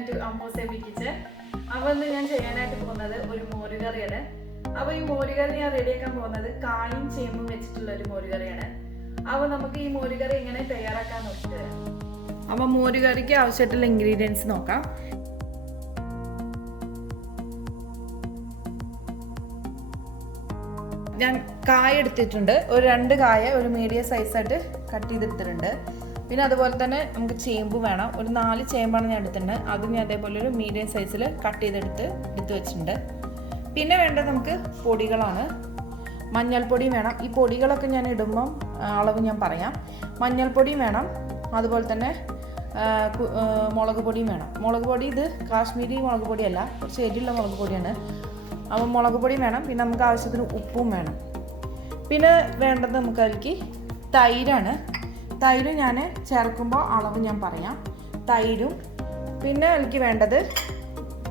Welcome to Ammu's Amy kitchen. അപ്പോൾ ഇന്ന് ഞാൻ ചെയ്യാനായിട്ട് പോകുന്നത് ഒരു മോരുകറിയാണ്. അപ്പോൾ ഈ മോരുകറി ഞാൻ റെഡിയാക്കാൻ പോകുന്നത് കായും ചേമ്പും വെച്ചിട്ടുള്ള ഒരു മോരുകറിയാണ്. അപ്പോൾ നമുക്ക് ഈ മോരുകറി എങ്ങനെ തയ്യാറാക്കാൻ നോക്കിയിട്ട് വരാം. അപ്പോൾ മോരുകറിക്ക് ആവശ്യമായിട്ടുള്ള ഇൻഗ്രീഡിയൻസ് നോക്കാം. ഞാൻ കായ എടുത്തിട്ടുണ്ട്. ഒരു 2 കായ ഒരു മീഡിയം സൈസായിട്ട് കട്ട് ചെയ്തെടുത്തിട്ടുണ്ട്. പിന്നെ അതുപോലെ തന്നെ നമുക്ക് ചേമ്പ് വേണം. ഒരു 4 ചേമ്പാണ് ഞാൻ എടുത്തിട്ടുണ്ട്. അത് ഞാൻ അതേപോലെ ഒരു മീഡിയം സൈസിൽ കട്ട് ചെയ്തെടുത്ത് വെച്ചിട്ടുണ്ട്. പിന്നെ വേണ്ടത് നമുക്ക് പൊടികളാണ്. മഞ്ഞൾപ്പൊടിയും വേണം. ഈ പൊടികളൊക്കെ ഞാൻ ഇടുമ്പം അളവ് ഞാൻ പറയാം. മഞ്ഞൾപ്പൊടിയും വേണം, അതുപോലെ തന്നെ മുളക് പൊടിയും വേണം. മുളക് പൊടി ഇത് കാശ്മീരി മുളക് പൊടിയല്ല, കുറച്ച് എരിയുള്ള മുളക് പൊടിയാണ്. അപ്പോൾ മുളക് പൊടിയും വേണം. പിന്നെ നമുക്ക് ആവശ്യത്തിന് ഉപ്പും വേണം. പിന്നെ വേണ്ടത് നമുക്ക് അതിലേക്ക് തൈരാണ്. തൈര് ഞാൻ ചേർക്കുമ്പോൾ അളവ് ഞാൻ പറയാം. തൈരും പിന്നെ എനിക്ക് വേണ്ടത്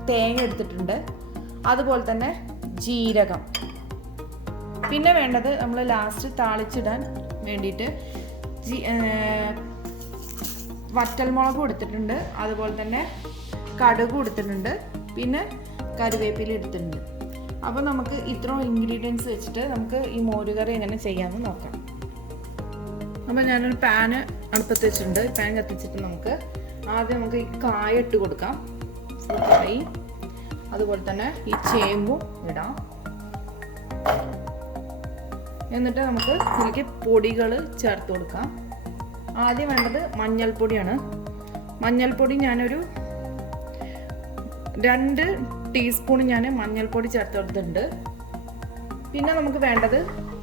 തേങ്ങ എടുത്തിട്ടുണ്ട്, അതുപോലെ തന്നെ ജീരകം. പിന്നെ വേണ്ടത് നമ്മൾ ലാസ്റ്റ് താളിച്ചിടാൻ വേണ്ടിയിട്ട് വറ്റൽമുളകും എടുത്തിട്ടുണ്ട്, അതുപോലെ തന്നെ കടുകും എടുത്തിട്ടുണ്ട്, പിന്നെ കറിവേപ്പില എടുത്തിട്ടുണ്ട്. അപ്പോൾ നമുക്ക് ഇത്രയും ഇൻഗ്രീഡിയൻസ് വെച്ചിട്ട് നമുക്ക് ഈ മോരുകറി എങ്ങനെ ചെയ്യാമെന്ന് നോക്കാം. അപ്പോൾ ഞാനൊരു പാന് അടുപ്പത്ത് വെച്ചിട്ടുണ്ട്. പാൻ കത്തിച്ചിട്ട് നമുക്ക് ആദ്യം ഈ കായ ഇട്ട് കൊടുക്കാം. കായ്, അതുപോലെ തന്നെ ഈ ചേമ്പും ഇടാം. എന്നിട്ട് നമുക്ക് ഇതിലേക്ക് പൊടികൾ ചേർത്ത് കൊടുക്കാം. ആദ്യം വേണ്ടത് മഞ്ഞൾപ്പൊടിയാണ്. മഞ്ഞൾപ്പൊടി ഞാനൊരു 2 ടീസ്പൂൺ ഞാൻ മഞ്ഞൾപ്പൊടി ചേർത്ത് കൊടുത്തിട്ടുണ്ട്. പിന്നെ നമുക്ക് വേണ്ടത്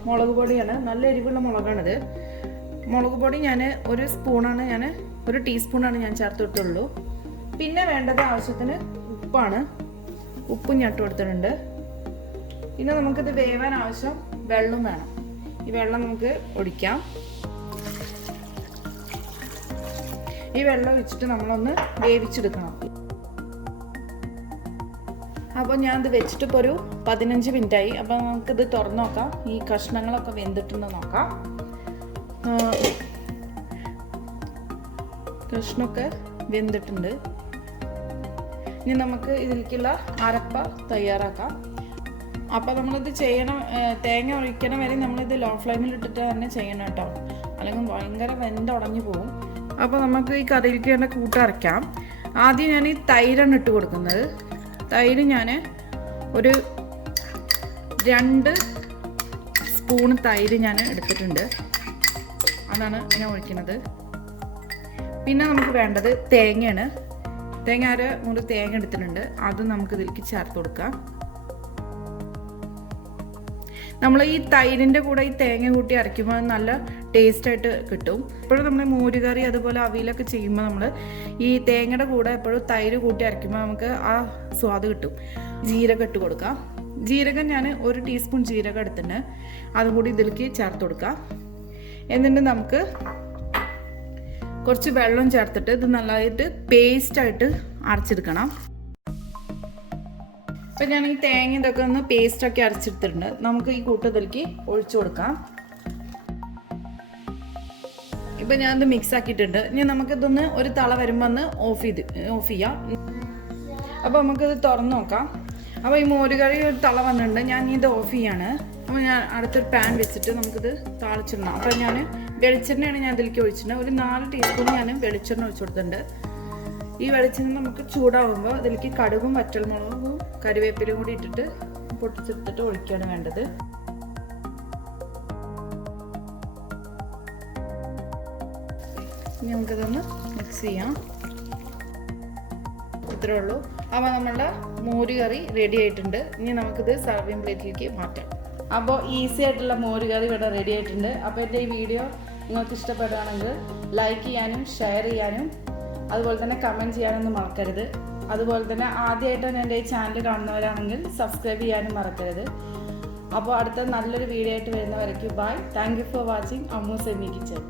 മുളക് പൊടിയാണ്. നല്ല എരിവുള്ള മുളകാണിത്. മുളക് പൊടി ഞാൻ ഒരു സ്പൂണാണ്, ഒരു ടീസ്പൂണാണ് ഞാൻ ചേർത്ത് കൊടുത്തുള്ളൂ. പിന്നെ വേണ്ടത് ആവശ്യത്തിന് ഉപ്പാണ്. ഉപ്പും ഞാൻ ഇട്ട് കൊടുത്തിട്ടുണ്ട്. പിന്നെ നമുക്കിത് വേവാൻ ആവശ്യം വെള്ളം വേണം. ഈ വെള്ളം നമുക്ക് ഒഴിക്കാം. ഈ വെള്ളം ഒഴിച്ചിട്ട് നമ്മളൊന്ന് വേവിച്ചെടുക്കണം. അപ്പോൾ ഞാനിത് വെച്ചിട്ട് ഇപ്പോൾ ഒരു 15 മിനിറ്റായി. അപ്പോൾ നമുക്കിത് തുറന്ന് നോക്കാം. ഈ കഷ്ണങ്ങളൊക്കെ വെന്തിട്ടുണ്ടെന്ന് നോക്കാം. കഷ്ണമൊക്കെ വെന്തിട്ടുണ്ട്. ഇനി നമുക്ക് ഇതിലേക്കുള്ള അരപ്പ തയ്യാറാക്കാം. അപ്പോൾ നമ്മളിത് ചെയ്യണം, തേങ്ങ ഒഴിക്കണം വരെ നമ്മളിത് ലോ ഫ്ലെയിമിൽ ഇട്ടിട്ട് തന്നെ ചെയ്യണം കേട്ടോ, അല്ലെങ്കിൽ ഭയങ്കര വെന്തുടഞ്ഞു പോകും. അപ്പോൾ നമുക്ക് ഈ കറിയിലേക്ക് തന്നെ കൂട്ടരയ്ക്കാം. ആദ്യം ഞാൻ ഈ തൈരാണ് ഇട്ട് കൊടുക്കുന്നത്. തൈര് ഞാൻ ഒരു 2 സ്പൂൺ തൈര് ഞാൻ എടുത്തിട്ടുണ്ട്. അതാണ് ഞാൻ ഒഴിക്കുന്നത്. പിന്നെ നമുക്ക് വേണ്ടത് തേങ്ങയാണ്. തേങ്ങ 1 തേങ്ങ എടുത്തിട്ടുണ്ട്. അത് നമുക്ക് ഇതിലേക്ക് ചേർത്ത് കൊടുക്കാം. നമ്മൾ ഈ തൈരിൻ്റെ കൂടെ ഈ തേങ്ങ കൂട്ടി അരയ്ക്കുമ്പോൾ നല്ല ടേസ്റ്റായിട്ട് കിട്ടും. എപ്പോഴും നമ്മൾ മോരുകറി അതുപോലെ അവിയലൊക്കെ ചെയ്യുമ്പോൾ നമ്മൾ ഈ തേങ്ങയുടെ കൂടെ എപ്പോഴും തൈര് കൂട്ടി അരയ്ക്കുമ്പോൾ നമുക്ക് ആ സ്വാദ് കിട്ടും. ജീരകം ഇട്ട് കൊടുക്കാം. ജീരകം ഞാൻ 1 ടീസ്പൂൺ ജീരകം എടുത്തിട്ടുണ്ട്. അതും കൂടി ഇതിലേക്ക് ചേർത്ത് കൊടുക്കാം. എന്നിട്ട് നമുക്ക് കുറച്ച് വെള്ളം ചേർത്തിട്ട് ഇത് നല്ലതായിട്ട് പേസ്റ്റായിട്ട് അരച്ചെടുക്കണം. ഇപ്പം ഞാൻ ഈ തേങ്ങ ഇതൊക്കെ ഒന്ന് പേസ്റ്റൊക്കെ അരച്ചെടുത്തിട്ടുണ്ട്. നമുക്ക് ഈ കൂട്ടത്തിലേക്ക് ഒഴിച്ചു കൊടുക്കാം. ഇപ്പം ഞാനിത് മിക്സ് ആക്കിയിട്ടുണ്ട്. ഇനി നമുക്കിതൊന്ന് ഒരു തള വരുമ്പോൾ ഒന്ന് ഓഫ് ചെയ്യാം. അപ്പോൾ നമുക്കിത് തുറന്ന് നോക്കാം. അപ്പോൾ ഈ മോരുകറി ഒരു തള വന്നിട്ടുണ്ട്. ഞാൻ ഇത് ഓഫ് ചെയ്യാണ്. അപ്പോൾ ഞാൻ അടുത്തൊരു പാൻ വെച്ചിട്ട് നമുക്കിത് താളിച്ചിടണം. അപ്പോൾ ഞാൻ വെളിച്ചെണ്ണയാണ് ഞാൻ ഇതിലേക്ക് ഒഴിച്ചിട്ടുണ്ട്. ഒരു 4 ടീസ്പൂൺ ഞാൻ വെളിച്ചെണ്ണ ഒഴിച്ചു കൊടുത്തിട്ടുണ്ട്. ഈ വെളിച്ചെണ്ണ നമുക്ക് ചൂടാകുമ്പോൾ ഇതിലേക്ക് കടുകും വറ്റൽമുളകും കറിവേപ്പിലയും കൂടി ഇട്ടിട്ട് പൊട്ടിച്ചെടുത്തിട്ട് ഒഴിക്കുകയാണ് വേണ്ടത്. ഇനി നമുക്കിതൊന്ന് മിക്സ് ചെയ്യാം. ഇത്രേ ഉള്ളൂ. അപ്പോൾ നമ്മളുടെ മോരുകറി റെഡി ആയിട്ടുണ്ട്. ഇനി നമുക്കിത് സർവിങ് പ്ലേറ്റിലേക്ക് മാറ്റാം. അപ്പോൾ ഈസി ആയിട്ടുള്ള മോരുകറി ഇവിടെ റെഡി ആയിട്ടുണ്ട്. അപ്പോൾ എൻ്റെ ഈ വീഡിയോ നിങ്ങൾക്ക് ഇഷ്ടപ്പെടുകയാണെങ്കിൽ ലൈക്ക് ചെയ്യാനും ഷെയർ ചെയ്യാനും അതുപോലെ തന്നെ കമൻറ്റ് ചെയ്യാനൊന്നും മറക്കരുത്. അതുപോലെ തന്നെ ആദ്യമായിട്ടാണ് എൻ്റെ ഈ ചാനൽ കാണുന്നവരാണെങ്കിൽ സബ്സ്ക്രൈബ് ചെയ്യാനും മറക്കരുത്. അപ്പോൾ അടുത്ത നല്ലൊരു വീഡിയോ ആയിട്ട് വരുന്നവരേക്കും bye. Thank you for watching Ammu's Amy kitchen.